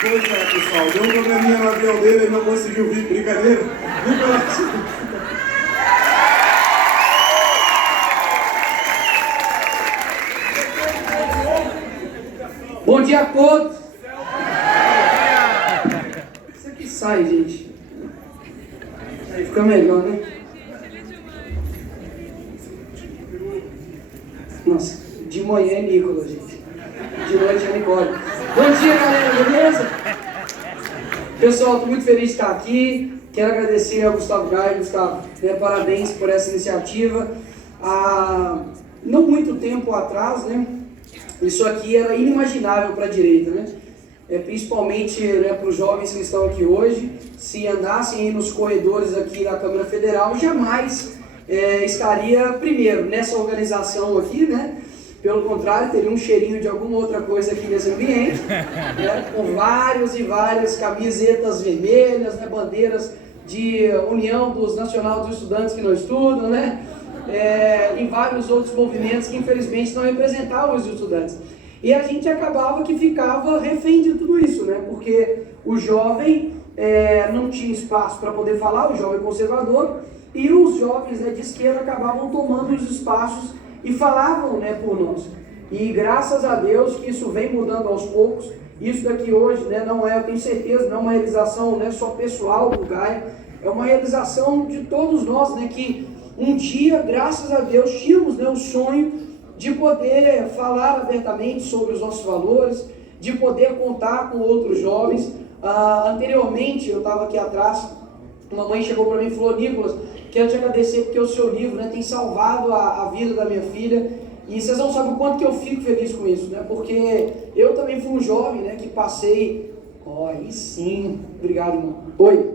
Pois é, pessoal, deu um probleminha no avião dele, ele não conseguiu vir, brincadeira. Bom dia a todos! Isso aqui sai, gente. Aí fica melhor, né? Nossa, de manhã é Nicolas, gente. De noite é Nicole. Bom dia, galera, beleza? Pessoal, estou muito feliz de estar aqui. Quero agradecer ao Gustavo Gaio. Gustavo, parabéns por essa iniciativa. Há não muito tempo atrás, né? Isso aqui era inimaginável para a direita, né? Principalmente, né, para os jovens que estão aqui hoje, se andassem aí nos corredores aqui da Câmara Federal, jamais estaria primeiro nessa organização aqui, né? Pelo contrário, teria um cheirinho de alguma outra coisa aqui nesse ambiente, né? Com vários e várias camisetas vermelhas, né? Bandeiras de União dos Nacional dos Estudantes que não estudam, né? Em vários outros movimentos que infelizmente não representavam os estudantes. E a gente acabava que ficava refém de tudo isso, né? Porque o jovem não tinha espaço para poder falar, o jovem conservador, e os jovens, né, de esquerda acabavam tomando os espaços e falavam, né, por nós. E graças a Deus que isso vem mudando aos poucos. Isso daqui hoje, né, não é, eu tenho certeza, não é uma realização, né, só pessoal do Gaia, é uma realização de todos nós, né, que um dia, graças a Deus, tínhamos, né, o sonho de poder falar abertamente sobre os nossos valores, de poder contar com outros jovens. Anteriormente, eu estava aqui atrás, uma mãe chegou para mim e falou: Nicolas, quero te agradecer porque o seu livro, né, tem salvado a vida da minha filha. E vocês não sabem o quanto que eu fico feliz com isso, né? Porque eu também fui um jovem, né, que passei... Aí sim, obrigado, irmão. Oi.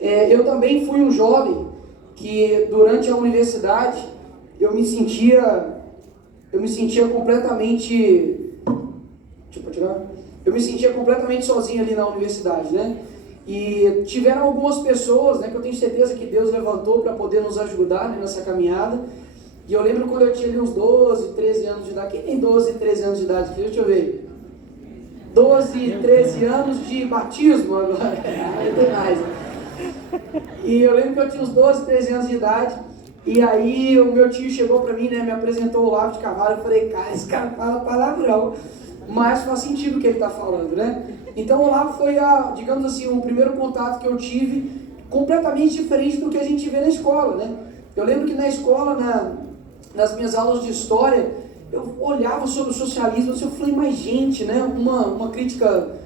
Eu também fui um jovem que durante a universidade eu me sentia completamente... Deixa eu tirar. Eu me sentia completamente sozinho ali na universidade, né? E tiveram algumas pessoas, né, que eu tenho certeza que Deus levantou para poder nos ajudar, né, nessa caminhada. E eu lembro quando eu tinha ali uns 12, 13 anos de idade. Quem tem 12, 13 anos de idade aqui? Deixa eu ver. 12, 13 anos de batismo agora. Aí tem mais. E eu lembro que eu tinha uns 12, 13 anos de idade. E aí o meu tio chegou para mim, né, me apresentou o Olavo de Carvalho. Eu falei: cara, esse cara fala palavrão, mas faz sentido o que ele está falando, né? Então o Olavo foi, digamos assim, o primeiro contato que eu tive, completamente diferente do que a gente vê na escola, né? Eu lembro que na escola, nas minhas aulas de história, eu olhava sobre o socialismo e eu falei: mas gente, né? Uma crítica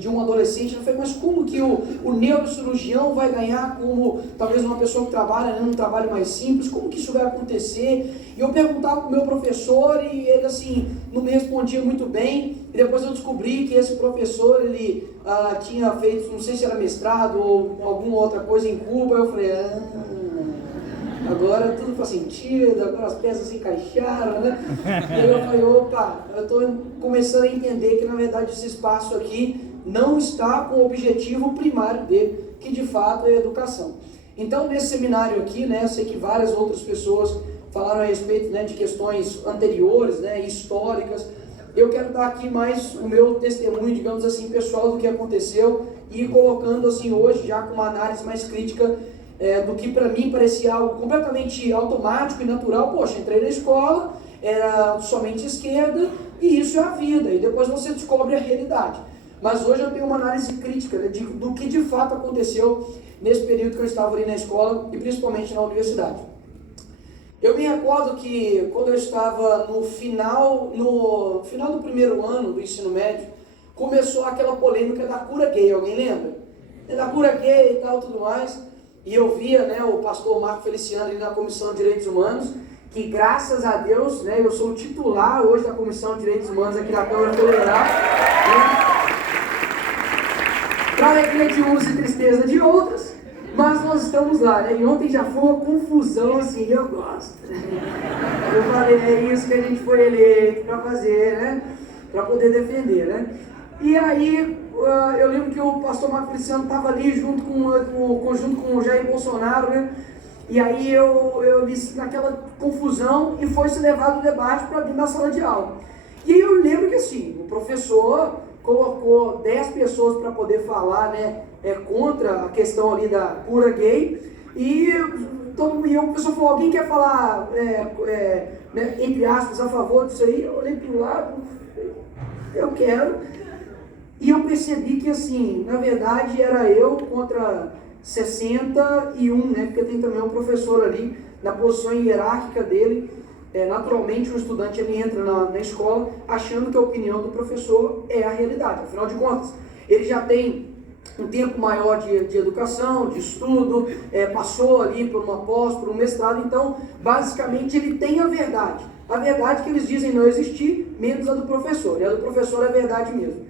de um adolescente, eu falei: mas como que o neurocirurgião vai ganhar como talvez uma pessoa que trabalha, né, num trabalho mais simples? Como que isso vai acontecer? E eu perguntava para o meu professor e ele assim não me respondia muito bem. E depois eu descobri que esse professor, ele tinha feito, não sei se era mestrado ou alguma outra coisa em Cuba. Eu falei: agora tudo faz sentido, agora as peças se encaixaram, né? E aí eu falei: opa, eu estou começando a entender que na verdade esse espaço aqui não está com o objetivo primário dele, que de fato é a educação. Então nesse seminário aqui, né, eu sei que várias outras pessoas falaram a respeito, né, de questões anteriores, né, históricas. Eu quero dar aqui mais o meu testemunho, digamos assim, pessoal do que aconteceu e colocando assim hoje já com uma análise mais crítica do que para mim parecia algo completamente automático e natural. Poxa, entrei na escola, era somente esquerda e isso é a vida, e depois você descobre a realidade. Mas hoje eu tenho uma análise crítica, né, do que de fato aconteceu nesse período que eu estava ali na escola e principalmente na universidade. Eu me recordo que quando eu estava no final do primeiro ano do ensino médio, começou aquela polêmica da cura gay. Alguém lembra? Da cura gay e tal, tudo mais. E eu via, né, o pastor Marco Feliciano ali na Comissão de Direitos Humanos, que graças a Deus, né, eu sou o titular hoje da Comissão de Direitos Humanos aqui da Câmara Federal. Para alegria de uns e tristeza de outros, mas nós estamos lá, né? E ontem já foi uma confusão, assim, eu gosto. Eu falei: é isso que a gente foi eleito para fazer, né? Para poder defender, né? E aí, eu lembro que o pastor Marco Feliciano estava ali junto com o Jair Bolsonaro, né? E aí eu disse naquela confusão e foi se levado o debate para dentro da sala de aula. E aí eu lembro que assim, o professor colocou 10 pessoas para poder falar, né, contra a questão ali da cura gay, e o pessoal falou, alguém quer falar, né, entre aspas, a favor disso aí? Eu olhei para o lado, eu quero, e eu percebi que, assim, na verdade era eu contra 61, né, porque tem também um professor ali, na posição hierárquica dele. Naturalmente, um estudante ele entra na escola achando que a opinião do professor é a realidade. Afinal de contas, ele já tem um tempo maior de educação, de estudo, passou ali por uma pós, por um mestrado, então, basicamente, ele tem a verdade. A verdade que eles dizem não existir, menos a do professor. E a do professor é a verdade mesmo.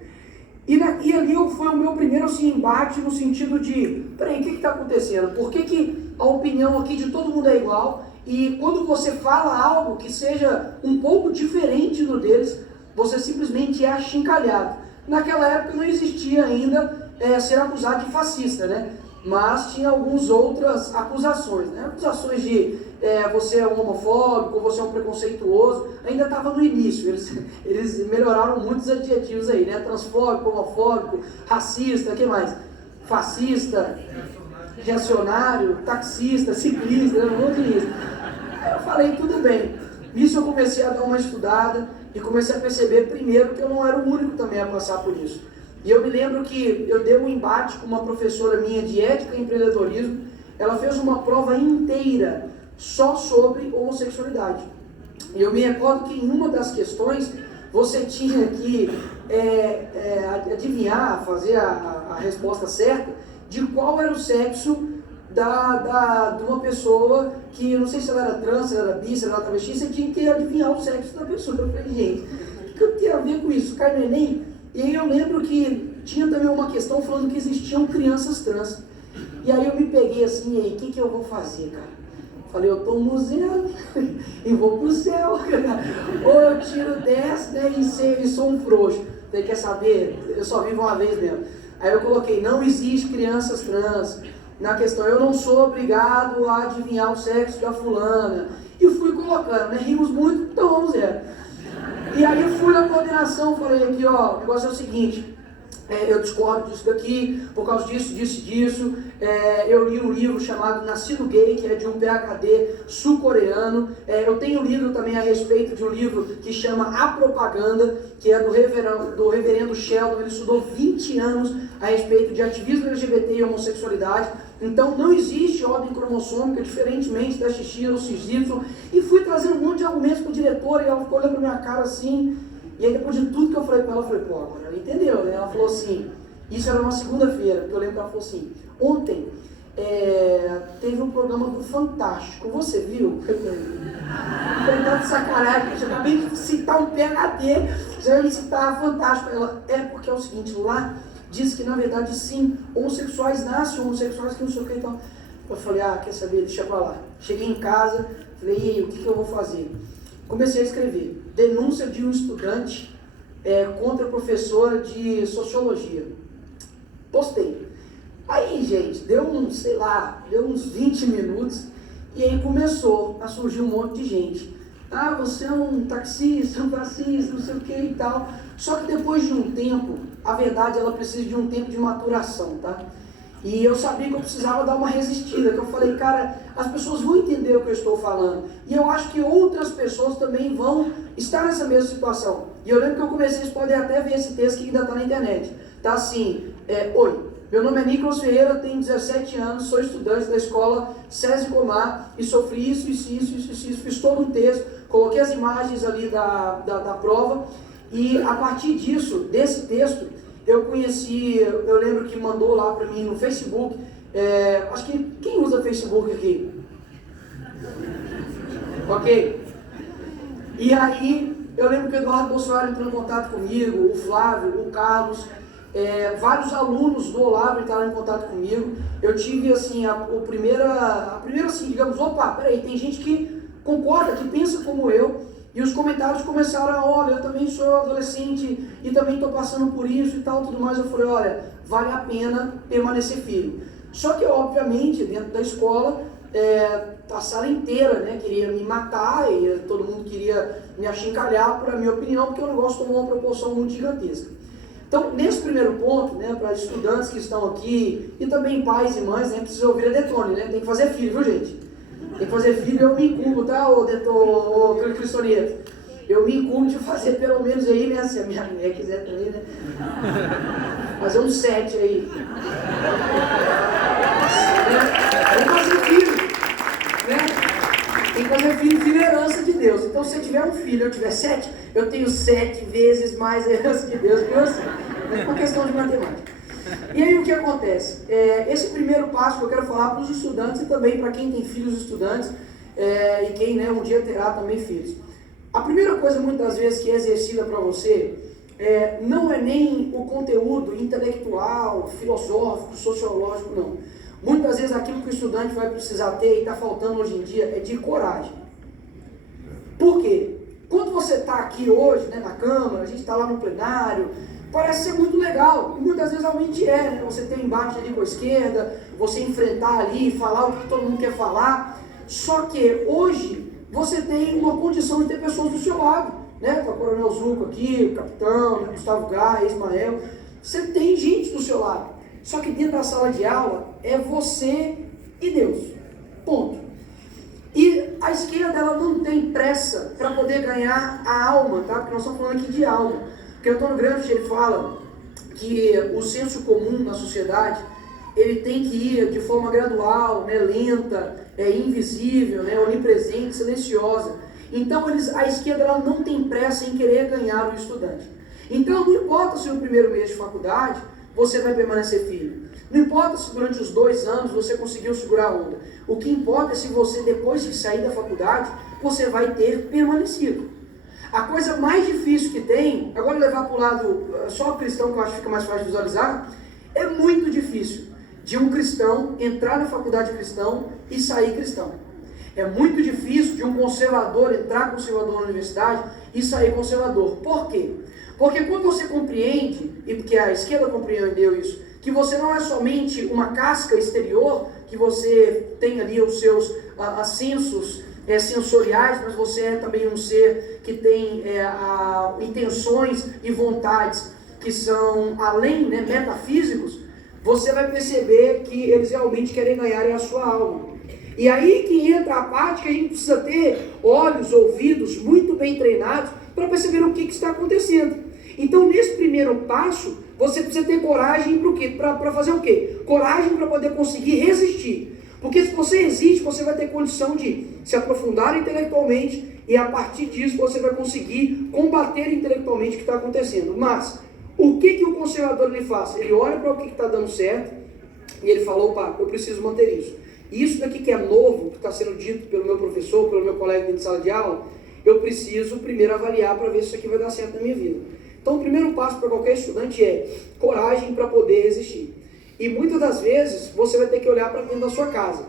E ali foi o meu primeiro assim, embate no sentido de, peraí, o que está acontecendo? Por que a opinião aqui de todo mundo é igual? E quando você fala algo que seja um pouco diferente do deles, você simplesmente é achincalhado. Naquela época não existia ainda ser acusado de fascista, né? Mas tinha algumas outras acusações, né? Acusações de você é um homofóbico, você é um preconceituoso, ainda estava no início, eles melhoraram muitos adjetivos aí, né? Transfóbico, homofóbico, racista, o que mais? Fascista, reacionário, taxista, ciclista, um monte disso. Aí eu falei, tudo bem. Nisso eu comecei a dar uma estudada e comecei a perceber primeiro que eu não era o único também a passar por isso. E eu me lembro que eu dei um embate com uma professora minha de ética e empreendedorismo. Ela fez uma prova inteira só sobre homossexualidade. E eu me recordo que em uma das questões você tinha que adivinhar, fazer a resposta certa de qual era o sexo de uma pessoa que, eu não sei se ela era trans, se ela era bi, se ela era travesti, você tinha que adivinhar o sexo da pessoa. Eu falei, gente, o que eu tenho a ver com isso? Cai no Enem? E aí eu lembro que tinha também uma questão falando que existiam crianças trans. E aí eu me peguei assim, e aí, o que eu vou fazer, cara? Falei, eu tô no museu e vou pro céu, cara. Ou eu tiro 10, né, e sou um frouxo. Você quer saber? Eu só vivo uma vez mesmo. Aí eu coloquei, não existe crianças trans. Na questão, eu não sou obrigado a adivinhar o sexo da fulana. E fui colocando, né? Rimos muito, então vamos ver. E aí eu fui na coordenação, falei aqui, ó, o negócio é o seguinte, eu discordo disso daqui, por causa disso, disso. Eu li um livro chamado Nascido Gay, que é de um PhD sul-coreano. Eu tenho lido também a respeito de um livro que chama A Propaganda, que é do reverendo Sheldon. Ele estudou 20 anos a respeito de ativismo LGBT e homossexualidade. Então não existe ordem cromossômica, diferentemente da XX ou XY. E fui trazendo um monte de argumentos para o diretor, e ela ficou olhando para minha cara assim. E aí depois de tudo que eu falei com ela, eu falei, pô, agora ela entendeu, né? Ela falou assim, isso era uma segunda-feira, porque eu lembro que ela falou assim, ontem teve um programa do Fantástico, você viu? Eu falei, tá de sacanagem, eu acabei de citar um PhD, já ia citar Fantástico. Ela, porque é o seguinte, lá diz que na verdade sim, homossexuais nascem, homossexuais que não sei o que e tal. Eu falei, quer saber, deixa pra lá. Cheguei em casa, falei, e aí, o que eu vou fazer? Comecei a escrever, denúncia de um estudante contra a professora de sociologia. Postei. Aí, gente, deu uns 20 minutos, e aí começou a surgir um monte de gente. Você é um taxista, um fascista, não sei o que e tal. Só que depois de um tempo, a verdade, ela precisa de um tempo de maturação, tá? E eu sabia que eu precisava dar uma resistida, que eu falei, cara, as pessoas vão entender o que eu estou falando. E eu acho que outras pessoas também vão estar nessa mesma situação. E eu lembro que eu comecei, vocês podem até ver esse texto que ainda está na internet. Tá assim, oi, meu nome é Nicolas Ferreira, tenho 17 anos, sou estudante da escola SESI Comar e sofri isso, fiz todo um texto, coloquei as imagens ali da prova. E a partir disso, desse texto, eu lembro que mandou lá para mim no Facebook, acho que quem usa Facebook aqui? Ok? E aí, eu lembro que o Eduardo Bolsonaro entrou em contato comigo, o Flávio, o Carlos, vários alunos do Olavo entraram em contato comigo. Eu tive, assim, a primeira assim, digamos, opa, peraí, tem gente que concorda, que pensa como eu. E os comentários começaram olha, eu também sou adolescente e também estou passando por isso e tal, tudo mais. Eu falei, olha, vale a pena permanecer firme. Só que, obviamente, dentro da escola, a sala inteira, né, queria me matar e todo mundo queria me achincalhar por a minha opinião, porque o negócio tomou uma proporção muito gigantesca. Então, nesse primeiro ponto, né, para estudantes que estão aqui, e também pais e mães, né, precisam ouvir a Detone, né, tem que fazer filho, viu gente? Tem que fazer filho, eu me incumbo, tá, ô Cristoneto? Eu me incumbo de fazer pelo menos aí, né, se a minha mulher quiser também, né, fazer um 7 aí. Vamos fazer filho, né? Tem que fazer filho é herança de Deus. Então, se eu tiver um filho, eu tiver 7, eu tenho 7 vezes mais a herança de Deus que você. É uma questão de matemática. E aí o que acontece? Esse primeiro passo que eu quero falar para os estudantes e também para quem tem filhos estudantes e quem, né, um dia terá também filhos. A primeira coisa, muitas vezes, que é exercida para você não é nem o conteúdo intelectual, filosófico, sociológico, não. Muitas vezes aquilo que o estudante vai precisar ter e está faltando hoje em dia é de coragem. Por quê? Quando você está aqui hoje, né, na Câmara, a gente está lá no plenário, parece ser muito legal, e muitas vezes realmente né? Você ter um embate ali com a esquerda, você enfrentar ali, falar o que todo mundo quer falar, só que hoje você tem uma condição de ter pessoas do seu lado, né? Com o Coronel Zuco aqui, o Capitão, né? Gustavo Gai, Ismael, você tem gente do seu lado, só que dentro da sala de aula é você e Deus, ponto. E a esquerda ela não tem pressa para poder ganhar a alma, tá? Porque nós estamos falando aqui de alma. Porque o Antônio Gramsci ele fala que o senso comum na sociedade ele tem que ir de forma gradual, né, lenta, invisível, né, onipresente, silenciosa. Então a esquerda ela não tem pressa em querer ganhar o estudante. Então não importa se no primeiro mês de faculdade você vai permanecer firme. Não importa se durante os 2 anos você conseguiu segurar a onda. O que importa é se você, depois de sair da faculdade, você vai ter permanecido. A coisa mais difícil que tem, agora levar para o lado só cristão, que eu acho que fica mais fácil de visualizar, é muito difícil de um cristão entrar na faculdade cristão e sair cristão. É muito difícil de um conservador entrar conservador na universidade e sair conservador. Por quê? Porque quando você compreende, e porque a esquerda compreendeu isso, que você não é somente uma casca exterior, que você tem ali os seus ascensos sensoriais, mas você é também um ser que tem intenções e vontades que são além, né, metafísicos, você vai perceber que eles realmente querem ganhar a sua alma. E aí que entra a parte que a gente precisa ter olhos, ouvidos muito bem treinados para perceber o que está acontecendo. Então, nesse primeiro passo, você precisa ter coragem para o quê? Para fazer o quê? Coragem para poder conseguir resistir. Porque se você resiste, você vai ter condição de se aprofundar intelectualmente e a partir disso você vai conseguir combater intelectualmente o que está acontecendo. Mas, o que o conservador ele faz? Ele olha para o que está dando certo e ele fala, opa, eu preciso manter isso. E isso daqui que é novo, que está sendo dito pelo meu professor, pelo meu colega dentro de sala de aula, eu preciso primeiro avaliar para ver se isso aqui vai dar certo na minha vida. Então o primeiro passo para qualquer estudante é coragem para poder resistir. E muitas das vezes você vai ter que olhar para dentro da sua casa.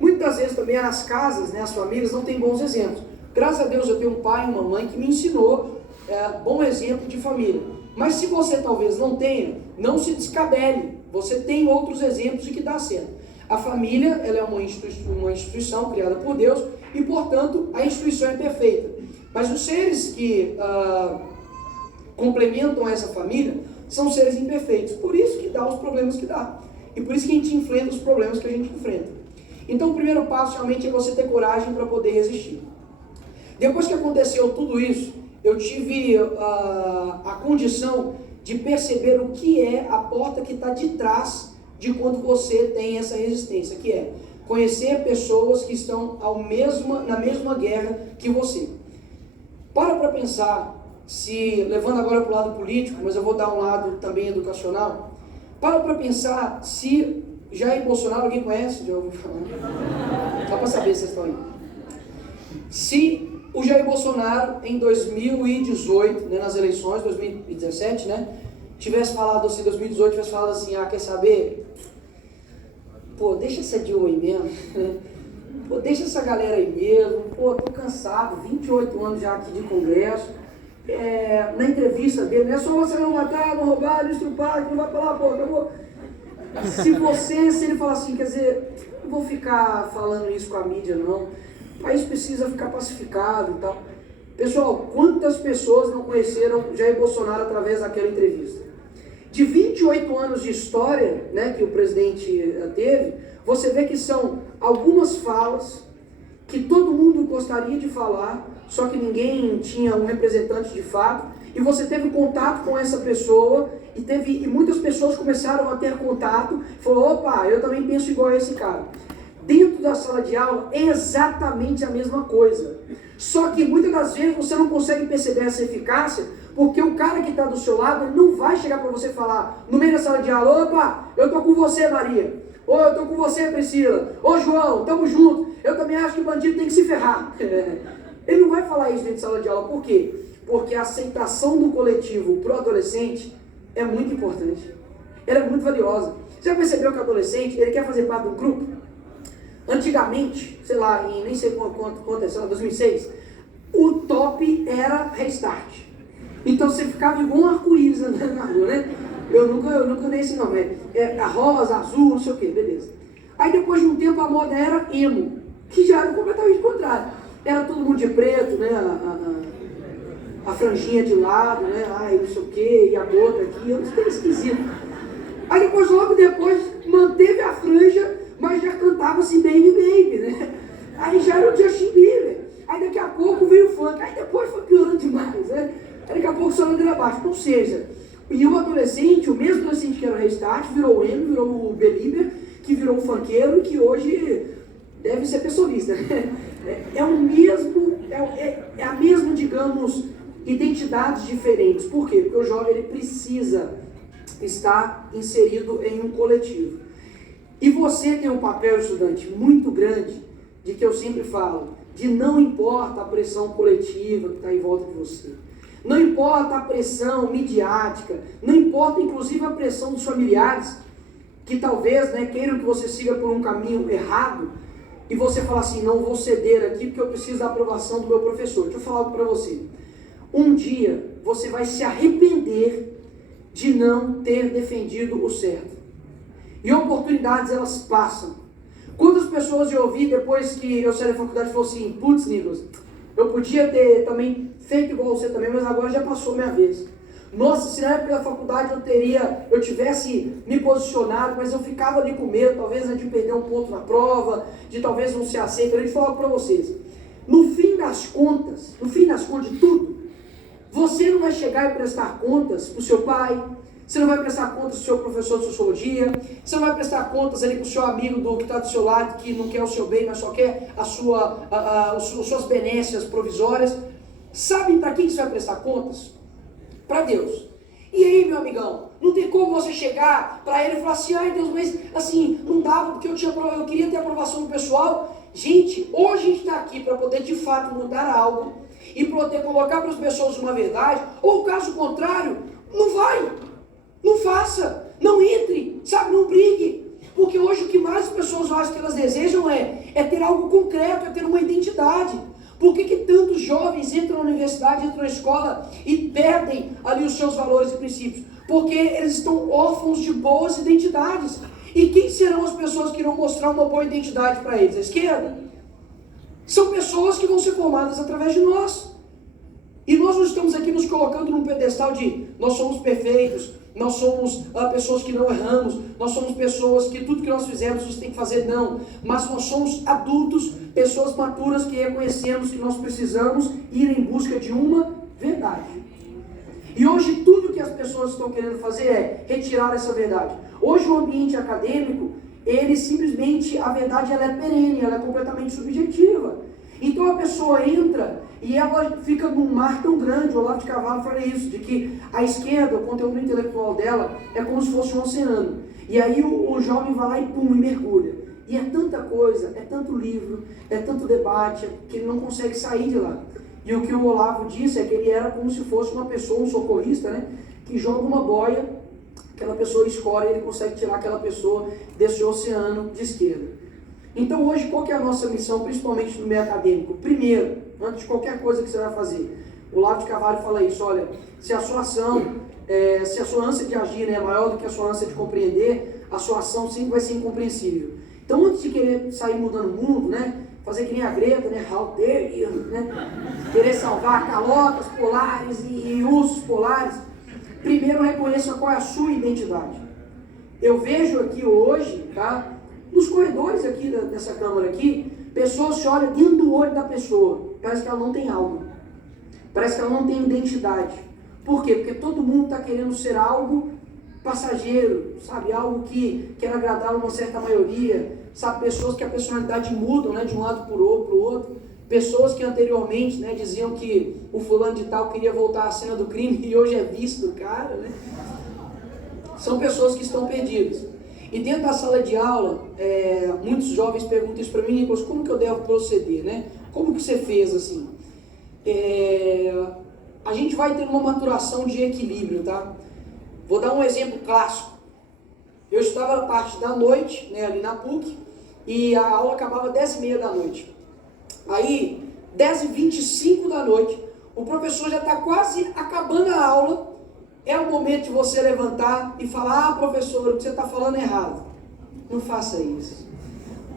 Muitas das vezes também as casas, né, as famílias não têm bons exemplos. Graças a Deus eu tenho um pai e uma mãe que me ensinou bom exemplo de família. Mas se você talvez não tenha, não se descabele. Você tem outros exemplos de que dá certo. A família ela é uma instituição criada por Deus e, portanto, a instituição é perfeita. Mas os seres que complementam essa família são seres imperfeitos. Por isso que dá os problemas que dá. E por isso que a gente enfrenta os problemas que a gente enfrenta. Então o primeiro passo realmente é você ter coragem para poder resistir. Depois que aconteceu tudo isso, eu tive a condição de perceber o que é a porta que está de trás de quando você tem essa resistência, que é conhecer pessoas que estão na mesma guerra que você. Para pensar, levando agora para o lado político, mas eu vou dar um lado também educacional, para pensar se Jair Bolsonaro, alguém conhece? Já ouviu falar? Só para saber se vocês estão aí. Se o Jair Bolsonaro, em 2018, né, nas eleições, 2017, né, tivesse falado assim, 2018, tivesse falado assim, quer saber? Pô, deixa essa Dilma aí mesmo, pô, deixa essa galera aí mesmo, pô, tô cansado, 28 anos já aqui de Congresso, na entrevista dele, não é só você não matar, não roubar, não estrupar, que não vai falar, pô, acabou. Se ele falar assim, quer dizer, não vou ficar falando isso com a mídia não, o país precisa ficar pacificado e tal. Pessoal, quantas pessoas não conheceram Jair Bolsonaro através daquela entrevista? de 28 anos de história, né, que o presidente teve, você vê que são algumas falas que todo mundo gostaria de falar, só que ninguém tinha um representante de fato, e você teve contato com essa pessoa, e muitas pessoas começaram a ter contato, falou, opa, eu também penso igual a esse cara. Dentro da sala de aula é exatamente a mesma coisa, só que muitas das vezes você não consegue perceber essa eficácia, porque o cara que está do seu lado, ele não vai chegar para você e falar, no meio da sala de aula, opa, eu tô com você, Maria, ou eu tô com você, Priscila, ô João, tamo junto, eu também acho que o bandido tem que se ferrar. Ele não vai falar isso dentro de sala de aula, por quê? Porque a aceitação do coletivo para o adolescente é muito importante, ela é muito valiosa. Você já percebeu que o adolescente, ele quer fazer parte de um grupo? Antigamente, sei lá, em nem sei quanto aconteceu, em 2006, o top era Restart. Então você ficava igual um arco-íris andando na rua, né? Eu nunca dei esse nome, a rosa, azul, não sei o que, beleza. Aí depois de um tempo a moda era emo, que já era completamente contrário. Era todo mundo de preto, né? A franjinha de lado, né? Ai, não sei o que, e a gota aqui, eu não sei, esquisito. Aí depois, logo depois, manteve a franja, mas já cantava assim, Baby Baby, né? Aí já era o Justin Bieber. Aí daqui a pouco veio o funk, aí depois foi piorando demais, né? Aí daqui a pouco só ladeira abaixo. Ou seja, e o adolescente, o mesmo adolescente que era o Restart, virou o emo, virou o Belieber, que virou o funkeiro e que hoje deve ser pessoalista. É a mesma, digamos, identidades diferentes. Por quê? Porque o jovem ele precisa estar inserido em um coletivo. E você tem um papel, estudante, muito grande, de que eu sempre falo, de não importa a pressão coletiva que está em volta de você. Não importa a pressão midiática, não importa inclusive a pressão dos familiares, que talvez, né, queiram que você siga por um caminho errado, e você fala assim, não vou ceder aqui porque eu preciso da aprovação do meu professor. Deixa eu falar algo para você. Um dia você vai se arrepender de não ter defendido o certo. E oportunidades elas passam. Quantas pessoas eu ouvi depois que eu saí da faculdade e falou assim, putz, Nicolas, eu podia ter também feito igual você também, mas agora já passou minha vez. Nossa, se na época da faculdade eu tivesse me posicionado, mas eu ficava ali com medo, talvez de perder um ponto na prova, de talvez não ser aceito. Eu vou falar para vocês, no fim das contas de tudo, você não vai chegar e prestar contas para o seu pai, você não vai prestar contas para o seu professor de sociologia, você não vai prestar contas ali para o seu amigo que está do seu lado, que não quer o seu bem, mas só quer as suas benécias provisórias. Sabe para quem você vai prestar contas? Para Deus. E aí, meu amigão, não tem como você chegar para ele e falar assim, ai Deus, mas assim, não dava porque eu queria ter aprovação do pessoal. Gente, hoje a gente está aqui para poder de fato mudar algo e poder colocar para as pessoas uma verdade, ou caso contrário, não vai, não faça, não entre, sabe, não brigue. Porque hoje o que mais as pessoas acham que elas desejam é ter algo concreto, é ter uma identidade. Por que tantos jovens entram na universidade, entram na escola e perdem ali os seus valores e princípios? Porque eles estão órfãos de boas identidades. E quem serão as pessoas que irão mostrar uma boa identidade para eles? A esquerda? São pessoas que vão ser formadas através de nós. E nós não estamos aqui nos colocando num pedestal de nós somos perfeitos, nós somos pessoas que não erramos, nós somos pessoas que tudo que nós fizemos você tem que fazer, não. Mas nós somos adultos, pessoas maturas que reconhecemos que nós precisamos ir em busca de uma verdade. E hoje tudo que as pessoas estão querendo fazer é retirar essa verdade. Hoje o ambiente acadêmico, ele simplesmente, a verdade ela é perene, ela é completamente subjetiva. Então a pessoa entra e ela fica num mar tão grande. O Olavo de Carvalho fala isso, de que a esquerda, o conteúdo intelectual dela é como se fosse um oceano. E aí o jovem vai lá e pum, e mergulha. E é tanta coisa, é tanto livro, é tanto debate, que ele não consegue sair de lá. E o que o Olavo disse é que ele era como se fosse uma pessoa, um socorrista, né, que joga uma boia, aquela pessoa escora e ele consegue tirar aquela pessoa desse oceano de esquerda. Então hoje qual que é a nossa missão, principalmente no meio acadêmico? Primeiro, antes de qualquer coisa que você vai fazer, o Olavo de Carvalho fala isso, olha, se a sua ação, se a sua ânsia de agir, né, é maior do que a sua ânsia de compreender, a sua ação sempre vai ser incompreensível. Então antes de querer sair mudando o mundo, né, fazer que nem a Greta, né, how dare you, né, querer salvar calotas polares e ursos polares, primeiro reconheça qual é a sua identidade. Eu vejo aqui hoje, tá, nos corredores aqui dessa câmara aqui, pessoas se olham dentro do olho da pessoa, parece que ela não tem alma, parece que ela não tem identidade. Por quê? Porque todo mundo está querendo ser algo passageiro, sabe, algo que quer agradar uma certa maioria, sabe, pessoas que a personalidade mudam, né, de um lado para o outro, pessoas que anteriormente, né, diziam que o fulano de tal queria voltar à cena do crime e hoje é vice do cara, né? São pessoas que estão perdidas. E dentro da sala de aula, muitos jovens perguntam isso para mim: Nicolas, como que eu devo proceder, né? Como que você fez assim? A gente vai ter uma maturação de equilíbrio, tá? Vou dar um exemplo clássico. Eu estava na parte da noite, né, ali na PUC, e a aula acabava 10h30 da noite. Aí, 10h25 da noite, o professor já está quase acabando a aula. É o momento de você levantar e falar: ah, professor, o que você está falando é errado. Não faça isso.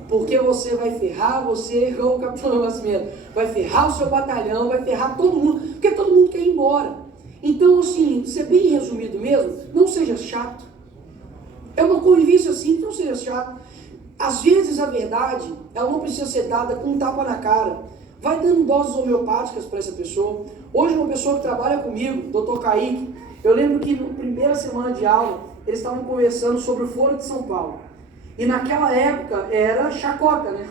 Porque você vai ferrar, você errou o Capitão Nascimento, vai ferrar o seu batalhão, vai ferrar todo mundo, porque todo mundo quer ir embora. Então, assim, ser bem resumido mesmo, não seja chato. É uma convivência assim, não seja chato. Às vezes a verdade, ela não precisa ser dada com um tapa na cara. Vai dando doses homeopáticas para essa pessoa. Hoje uma pessoa que trabalha comigo, Dr. Kaique, eu lembro que na primeira semana de aula, eles estavam conversando sobre o Foro de São Paulo. E naquela época era chacota, né?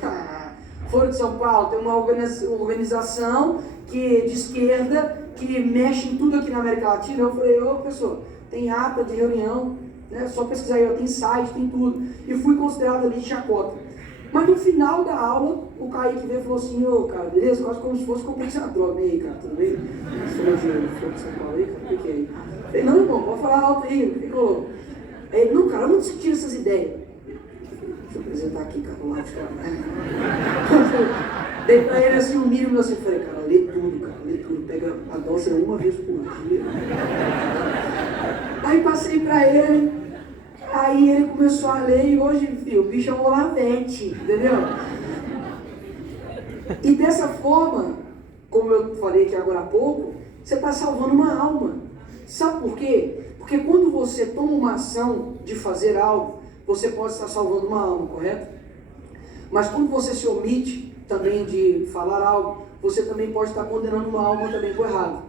Foro de São Paulo tem uma organização de esquerda que mexe em tudo aqui na América Latina. Eu falei: ô, professor, tem ata de reunião, né? Só pesquisar aí, tem site, tem tudo. E fui considerado ali de chacota. Mas no final da aula, o Kaique veio e falou assim: ô, cara, beleza? Quase como se fosse comprar essa droga. E aí, cara, tudo bem? Você falou de Foro de São Paulo aí, cara? O que é aí? Eu falei: não, irmão, pode falar alto aí. O que rolou? Ele: não, cara, onde você tira essas ideias? Deixa eu apresentar aqui, cara, o lado de cara. Dei pra ele assim um mínimo assim, falei: cara, lê tudo, cara, lê tudo. Pega a dose uma vez por dia. Aí passei pra ele, aí ele começou a ler e hoje, filho, o bicho é um olavete, entendeu? E dessa forma, como eu falei aqui agora há pouco, você está salvando uma alma. Sabe por quê? Porque quando você toma uma ação de fazer algo, você pode estar salvando uma alma, correto? Mas quando você se omite também de falar algo, você também pode estar condenando uma alma também por errado.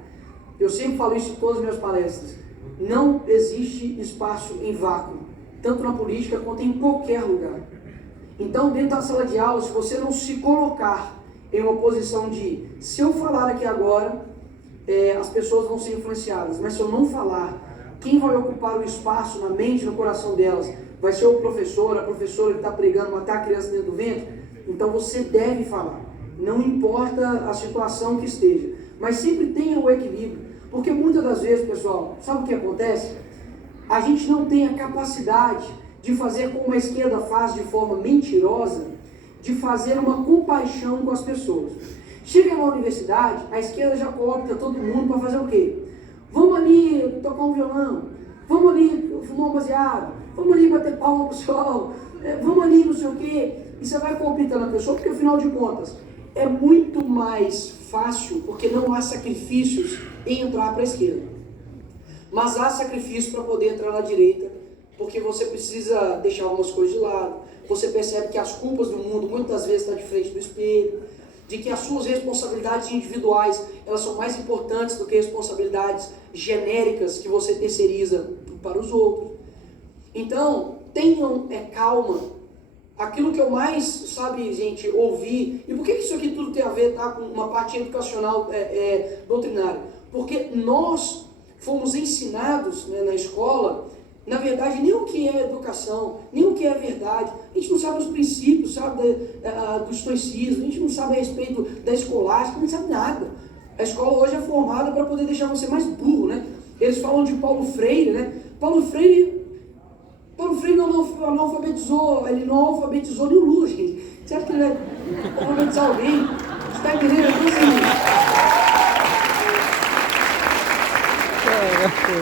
Eu sempre falo isso em todas as minhas palestras. Não existe espaço em vácuo, tanto na política quanto em qualquer lugar. Então, dentro da sala de aula, se você não se colocar em uma posição de: se eu falar aqui agora, as pessoas vão ser influenciadas, mas se eu não falar, quem vai ocupar o espaço na mente e no coração delas vai ser o professor, a professora que está pregando matar a criança dentro do ventre. Então você deve falar, não importa a situação que esteja, mas sempre tenha o equilíbrio, porque muitas das vezes, pessoal, sabe o que acontece? A gente não tem a capacidade de fazer como a esquerda faz de forma mentirosa, de fazer uma compaixão com as pessoas. Chega na universidade, a esquerda já coopta todo mundo para fazer o quê? Vamos ali tocar um violão, vamos ali fumar um baseado, vamos ali bater palma pro sol, vamos ali não sei o quê. E você vai cooptando a pessoa, porque afinal de contas, é muito mais fácil, porque não há sacrifícios em entrar para a esquerda. Mas há sacrifício para poder entrar na direita, porque você precisa deixar algumas coisas de lado. Você percebe que as culpas do mundo muitas vezes estão de frente do espelho, de que as suas responsabilidades individuais, elas são mais importantes do que responsabilidades genéricas que você terceiriza para os outros. Então, tenham calma. Aquilo que eu mais, sabe, gente, ouvi, e por que isso aqui tudo tem a ver, tá, com uma parte educacional doutrinária? Porque nós fomos ensinados, né, na escola, na verdade, nem o que é educação, nem o que é verdade. A gente não sabe os princípios, sabe, do estoicismo, a gente não sabe a respeito da escolástica, não sabe nada. A escola hoje é formada para poder deixar você mais burro, né? Eles falam de Paulo Freire, né? Paulo Freire não alfabetizou, ele não alfabetizou nem o Lula, gente. Você acha que ele vai alfabetizar alguém? Você está entendendo? Então, assim,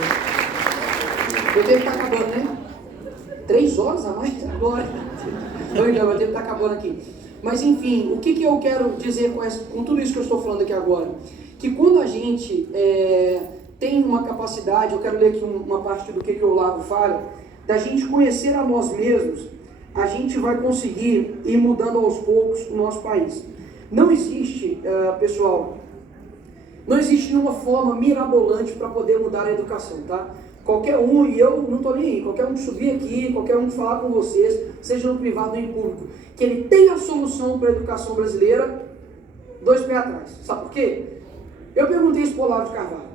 o tempo está acabando, né? 3 horas a mais agora. Não, o tempo está acabando aqui. Mas, enfim, o que eu quero dizer com tudo isso que eu estou falando aqui agora? Que quando a gente tem uma capacidade, eu quero ler aqui uma parte do que o Olavo fala, da gente conhecer a nós mesmos, a gente vai conseguir ir mudando aos poucos o nosso país. Não existe, pessoal, não existe nenhuma forma mirabolante para poder mudar a educação, tá? Qualquer um, e eu não estou nem aí, qualquer um que subir aqui, qualquer um que falar com vocês, seja no privado ou em público, que ele tem a solução para a educação brasileira, 2 pés atrás. Sabe por quê? Eu perguntei isso para o Olavo de Carvalho.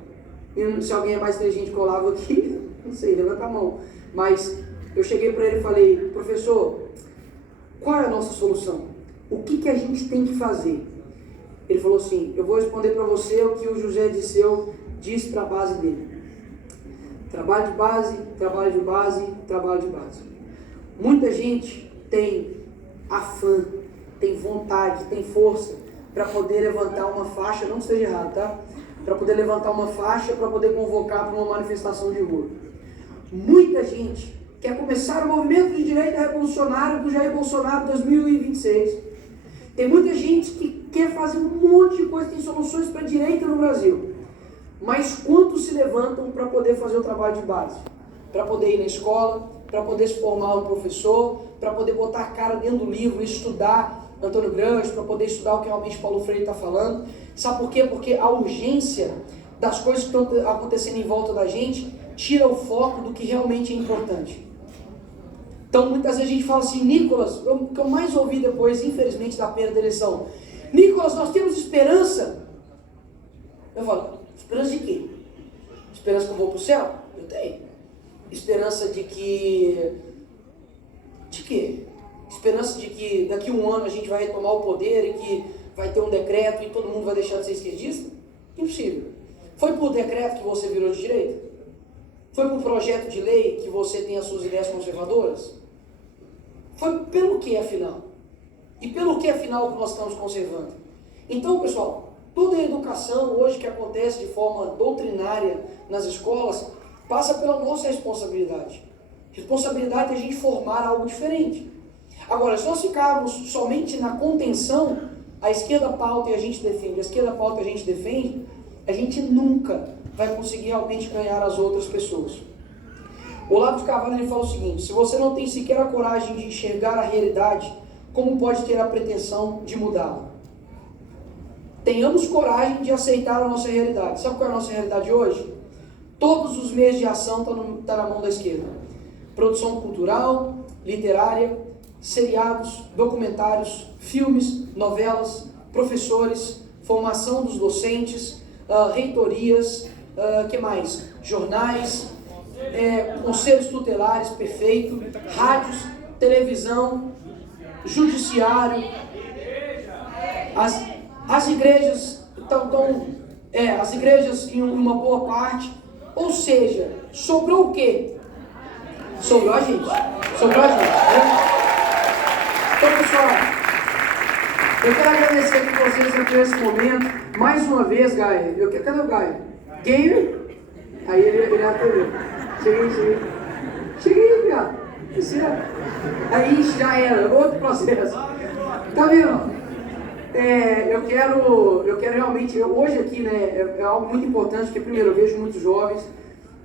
E se alguém é mais inteligente que o Olavo aqui, não sei, levanta a mão. Mas eu cheguei para ele e falei, professor, qual é a nossa solução? O que a gente tem que fazer? Ele falou assim, eu vou responder para você o que o José Disseu disse para a base dele. Trabalho de base, trabalho de base, trabalho de base. Muita gente tem afã, tem vontade, tem força para poder levantar uma faixa, não esteja errado, tá? Para poder levantar uma faixa, para poder convocar para uma manifestação de rua. Muita gente quer começar o movimento de direita revolucionário do Jair Bolsonaro 2026. Tem muita gente que quer fazer um monte de coisa, tem soluções para a direita no Brasil. Mas quantos se levantam para poder fazer o trabalho de base? Para poder ir na escola, para poder se formar um professor, para poder botar a cara dentro do livro e estudar Antônio Gramsci, para poder estudar o que realmente Paulo Freire está falando. Sabe por quê? Porque a urgência das coisas que estão acontecendo em volta da gente tira o foco do que realmente é importante. Então muitas vezes a gente fala assim, Nicolas, o que eu mais ouvi depois, infelizmente, da perda da eleição, Nicolas, nós temos esperança. Eu falo, esperança de quê? Esperança que eu vou para o céu? Eu tenho. Esperança de que... De quê? Esperança de que daqui a um ano a gente vai retomar o poder e que vai ter um decreto e todo mundo vai deixar de ser esquerdista? Impossível. Foi por decreto que você virou de direita? Foi por projeto de lei que você tem as suas ideias conservadoras? Foi pelo que, afinal? E pelo que, afinal, que nós estamos conservando? Então, pessoal, toda a educação hoje que acontece de forma doutrinária nas escolas passa pela nossa responsabilidade. Responsabilidade de a gente formar algo diferente. Agora, se nós ficarmos somente na contenção, a esquerda pauta e a gente defende, a esquerda pauta e a gente defende, a gente nunca vai conseguir realmente ganhar as outras pessoas. O Olavo de Carvalho ele fala o seguinte, se você não tem sequer a coragem de enxergar a realidade, como pode ter a pretensão de mudá-la? Tenhamos coragem de aceitar a nossa realidade. Sabe qual é a nossa realidade hoje? Todos os meios de ação estão na mão da esquerda. Produção cultural, literária, seriados, documentários, filmes, novelas, professores, formação dos docentes, reitorias, que mais? Jornais, conselhos tutelares, perfeito, rádios, televisão, judiciário, as igrejas as igrejas em uma boa parte, ou seja, sobrou o quê? Sobrou a gente, né? Então, pessoal, eu quero agradecer aqui vocês aqui nesse momento, mais uma vez, Gaia, cadê o Gaia? Gamer? Aí ele atendeu. Cheguei, viado. Aí já era, outro processo. Tá vendo? Eu quero realmente, hoje aqui, né, é algo muito importante, porque primeiro eu vejo muitos jovens,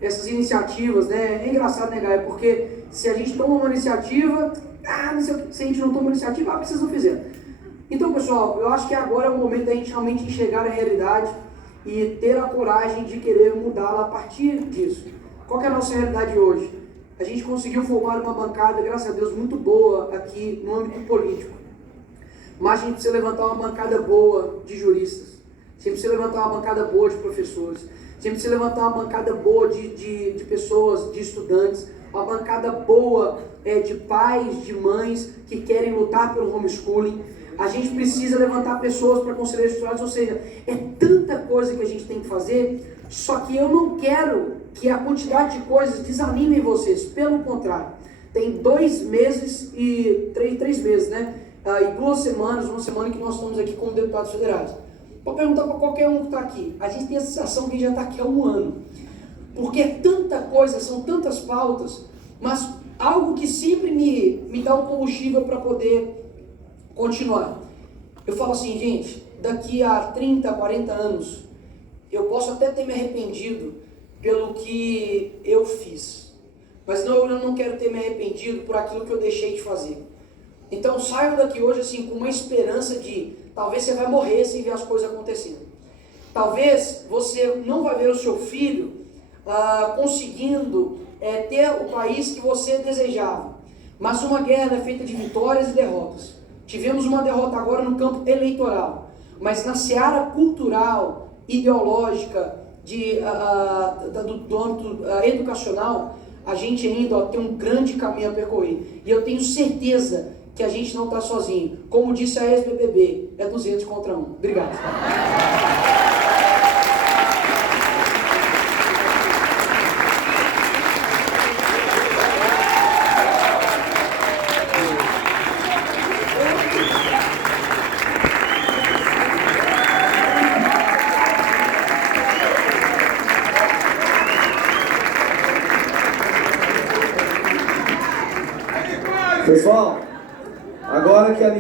essas iniciativas, né, é engraçado, né, Gaia, porque se a gente toma uma iniciativa, não sei, se a gente não toma uma iniciativa, vocês não fizeram. Então, pessoal, eu acho que agora é o momento da gente realmente enxergar a realidade e ter a coragem de querer mudá-la a partir disso. Qual que é a nossa realidade hoje? A gente conseguiu formar uma bancada, graças a Deus, muito boa aqui no âmbito político. Mas a gente precisa levantar uma bancada boa de juristas. A gente precisa levantar uma bancada boa de professores. A gente precisa levantar uma bancada boa de pessoas, de estudantes. Uma bancada boa de pais, de mães que querem lutar pelo homeschooling. A gente precisa levantar pessoas para conselheiros estudantes, ou seja, é tanta coisa que a gente tem que fazer, só que eu não quero que a quantidade de coisas desanime vocês, pelo contrário. Tem 2 meses e 3 meses, né? E 2 semanas, uma semana que nós estamos aqui como deputados federais. Vou perguntar para qualquer um que está aqui, a gente tem a sensação que já está aqui há 1 ano, porque é tanta coisa, são tantas pautas, mas algo que sempre me dá um combustível para poder continuar. Eu falo assim, gente, daqui a 30, 40 anos, eu posso até ter me arrependido pelo que eu fiz. Mas eu não quero ter me arrependido por aquilo que eu deixei de fazer. Então saio daqui hoje assim com uma esperança de talvez você vai morrer sem ver as coisas acontecendo. Talvez você não vai ver o seu filho conseguindo ter o país que você desejava. Mas uma guerra é feita de vitórias e derrotas. Tivemos uma derrota agora no campo eleitoral, mas na seara cultural, ideológica, do âmbito educacional, a gente ainda tem um grande caminho a percorrer. E eu tenho certeza que a gente não está sozinho. Como disse a ex-BBB, é 200 contra 1. Obrigado. Pessoal, agora que a